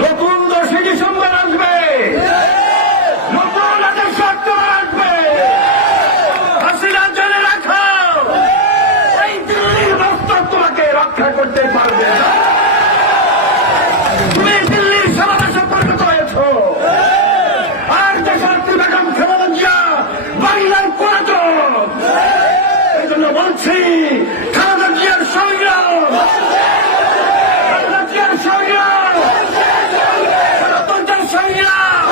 নতুন দশই ডিসেম্বর আসবে। নতুন আদেশ সরকার আসবে। হাসিনা জেনে রাখো। এই দিল্লির বাস্তব তোমাকে রক্ষা করতে পারবে না তুমি দিল্লির সমাবেশে পরিণত হয়েছ আর দেশাত্রী বেগম খালেদা জিয়া বাংলার পুরাতন এই জন্য বলছি খালেদা জিয়ার সংগ্রাম খালেদা জিয়ার সংগ্রাম গণতন্ত্রের সংগ্রাম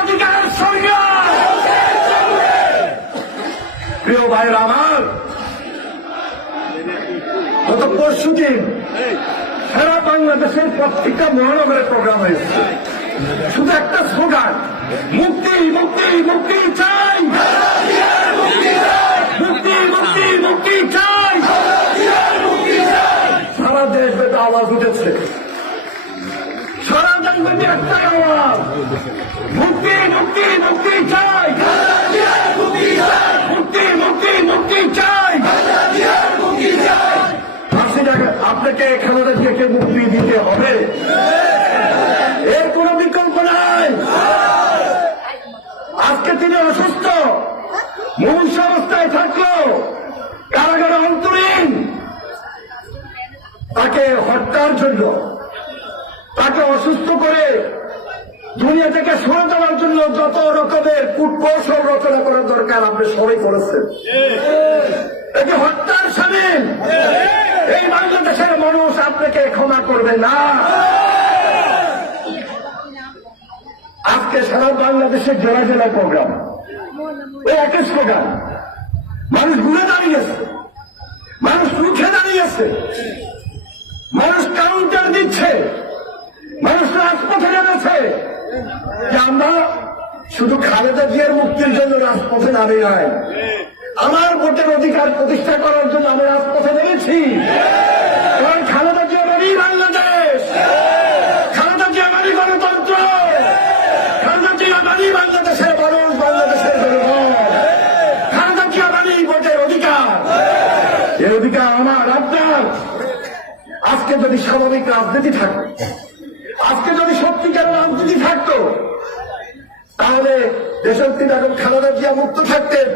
অধিকারের সংগ্রাম প্রিয় ভাইরা আমার, গত পরশু দিন সারা বাংলাদেশের প্রত্যেকটা মহানগরের প্রোগ্রাম হয়েছে শুধু একটা স্লোগান মুক্তি মুক্তি মুক্তি চাই। মুক্তি মুক্তি মুক্তি চাই। সারা দেশ ব্যাপী আওয়াজ উঠেছে। সারা দেশ ব্যাপী একটাই আওয়াজ। মুক্তি মুক্তি মুক্তি চাই মুক্তি মুক্তি মুক্তি চাই আপনাকে খালেদা জিয়াকে মুক্তি দিতে হবে। এর কোন বিকল্প নাই। আজকে তিনি অসুস্থ। মনুষ্য অবস্থায় থাকল। কারাগারে অন্তরীণ। তাকে হত্যার জন্য তাকে অসুস্থ করে দুনিয়া থেকে সরে দেওয়ার জন্য যত রকমের কূটকৌশল রচনা করার দরকার আপনি সবাই করেছেন। এটি হত্যার সামিল বাংলাদেশের মানুষ আপনাকে ক্ষমা করবে না। আজকে সারা বাংলাদেশের জেলা জেলা প্রোগ্রাম। ওই একই স্লোগান মানুষ ঘুরে দাঁড়িয়েছে। মানুষ রুখে দাঁড়িয়েছে। মানুষ কাউন্টার দিচ্ছে। মানুষ রাজপথে নেমেছে। যে আমরা শুধু খালেদা জিয়ার মুক্তির জন্য রাজপথে নামে নাই। আমার ভোটের অধিকার প্রতিষ্ঠা করার জন্য আমি রাজপথে নেমেছি। কারণ খালেদা জিয়া মানেই বাংলাদেশ। খালেদা জিয়া মানি গণতন্ত্র। খালেদা জিয়া মানি বাংলাদেশের মানুষ, বাংলাদেশের জনগণ। খালেদা জিয়া মানি ভোটের অধিকার। এই অধিকার আমার, আপনার। আজকে যদি স্বাভাবিক রাজনীতি থাকে আজকে যদি সত্যিকারের রাজনীতি থাকতো, তাহলে দেশত্রী বেগম খালেদা জিয়া মুক্ত থাকতেন।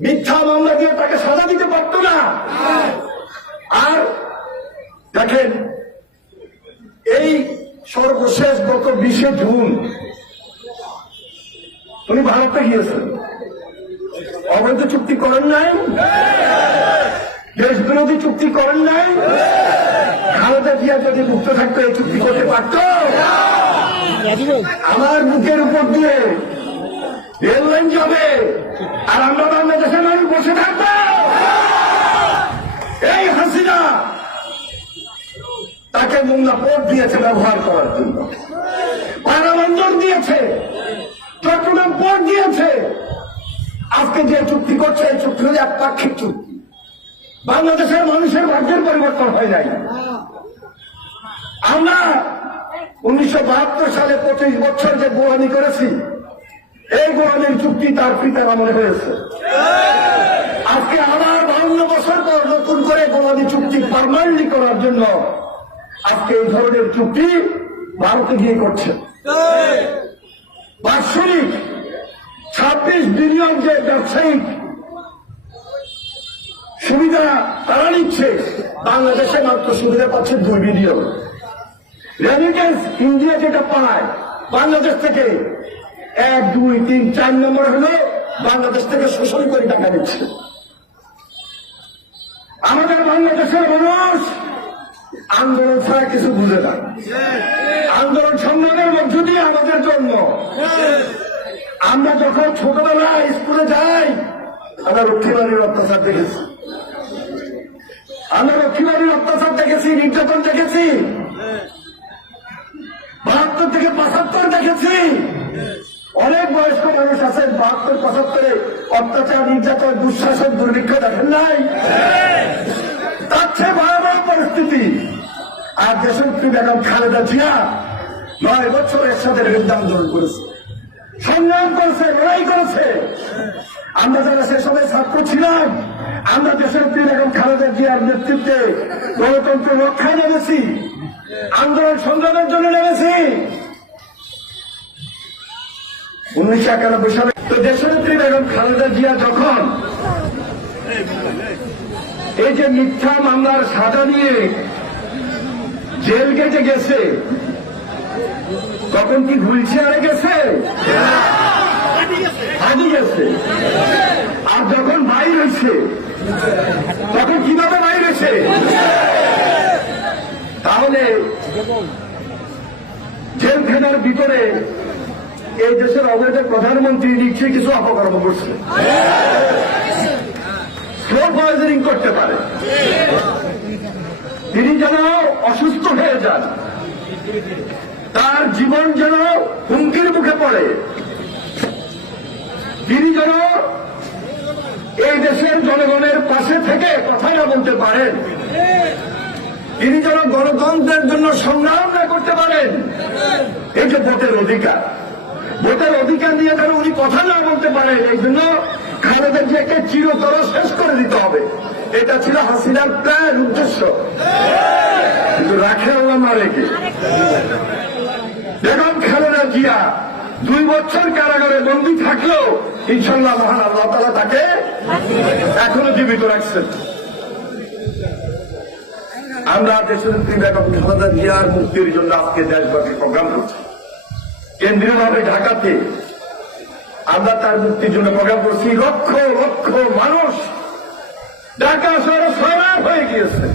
মিথ্যা মামলা দিয়ে তাকে সাজা দিতে পারত না। আর দেখেন, এই সর্বশেষ গত বিশে জুন, উনি ভারতে গিয়েছেন। অবৈধ চুক্তি করেন নাই? দেশ বিরোধী চুক্তি করেন নাই? খালেদা জিয়া যদি মুক্ত থাকতো, এই চুক্তি করতে পারত? আমার বুকের উপর দিয়ে রেল লাইন যাবে, আর আমরা বাংলাদেশের মানুষ বসে থাকব এই হাসিনা তাকে মোংলা পোর্ট দিয়েছে ব্যবহার করার জন্য। পারাবন্দর দিয়েছে, চট্টগ্রাম পোর্ট দিয়েছে। আজকে যে চুক্তি করছে, এই চুক্তি হলো এক পাক্ষিক চুক্তি। বাংলাদেশের মানুষের ভাগ্যের পরিবর্তন হয় নাই। আমরা উনিশশো বাহাত্তর সালে পঁচিশ বছর যে গোয়ানি করেছি, এই গোয়ানির চুক্তি তার পিতার আমলে হয়েছে। আজকে আবার বাউন্ন বছর পর নতুন করে গোয়ানি চুক্তি পারমানেন্টলি করার জন্য আজকে এই ধরনের চুক্তি ভারতে গিয়ে করছে। বার্ষিক ছাব্বিশ বিলিয়ন যে ব্যবসায়িক সুবিধা তারা নিচ্ছে বাংলাদেশে মাত্র সুবিধা পাচ্ছে দুই বিলিয়ন। রেমিটেন্স ইন্ডিয়া যেটা পায় বাংলাদেশ থেকে এক দুই তিন চার নম্বর হলে বাংলাদেশ থেকে শোষণ করে টাকা দিচ্ছে আমাদের বাংলাদেশের মানুষ আন্দোলন ছাড়া কিছু বুঝে না। আন্দোলন সংগ্রামের মধ্য দিয়ে আমাদের জন্ম। আমরা যখন ছোটবেলায় স্কুলে যাই, আমরা লক্ষ্মীবাড়ির অত্যাচার দেখেছি। আমরা লক্ষ্মীবাড়ির অত্যাচার দেখেছি, নির্যাতন দেখেছি। বাহাত্তর থেকে পঁচাত্তর দেখেছি। অনেক বয়স্ক মানুষ আছেন, বাহাত্তর, পঁচাত্তরে অত্যাচার, নির্যাতন, দুঃশাসন, দুর্ভিক্ষ দেখেন নাই? আর দেশত্রী বেগম খালেদা জিয়া নয় বছর একসাথে বিরুদ্ধে আন্দোলন করেছে। সংগ্রাম করেছে, লড়াই করেছে। আমরা যারা সে সময় ছাত্র ছিলাম, আমরা দেশের প্রিয় বেগম খালেদা জিয়ার নেতৃত্বে গণতন্ত্র রক্ষায় নেমেছি, আন্দোলন সংগ্রামের জন্য নেমেছি। উনিশশো একানব্বই সালে তো দেশনেত্রী বেগম খালেদা জিয়া যখন এই যে মিথ্যা মামলার সাজা নিয়ে জেল গেটে গেছে। তখন কি হুইলচেয়ারে গেছে? আগে গেছে। আর যখন বাইর হয়েছে তখন কীভাবে বাইর হয়েছে? তাহলে জেলখানার ভিতরে এই দেশের অবৈধ প্রধানমন্ত্রী নিশ্চয়ই কিছু অপকর্ম করছে। স্লো পয়জনিং করতে পারে। তিনি যেন অসুস্থ হয়ে যান। তার জীবন যেন হুমকির মুখে পড়ে। তিনি যেন এই দেশের জনগণের পাশে থেকে কথা না বলতে পারেন। তিনি যেন গণতন্ত্রের জন্য সংগ্রাম না করতে পারেন। এই যে ভোটের অধিকার। ভোটের অধিকার নিয়ে যেন উনি কথা না বলতে পারেন, এই জন্য খালেদা জিয়াকে চিরতর শেষ করে দিতে হবে। এটা ছিল হাসিনার প্রাণ উদ্দেশ্য। কিন্তু রাখে আল্লাহ মারেকে বেগম খালেদা জিয়া দুই বছর কারাগারে বন্দী থাকলেও ইনশাল্লাহ মহান আল্লাহ তালা তাকে এখনও জীবিত রাখছেন। আমরা দেশনেত্রী বেগম খালেদা জিয়ার মুক্তির জন্য আজকে দেশব্যাপী প্রোগ্রাম করছি। কেন্দ্রীয়ভাবে ঢাকাতে আমরা তার মুক্তির জন্য প্রোগ্রাম করছি। লক্ষ লক্ষ মানুষ ঢাকা শহরে সরাব হয়ে গিয়েছে।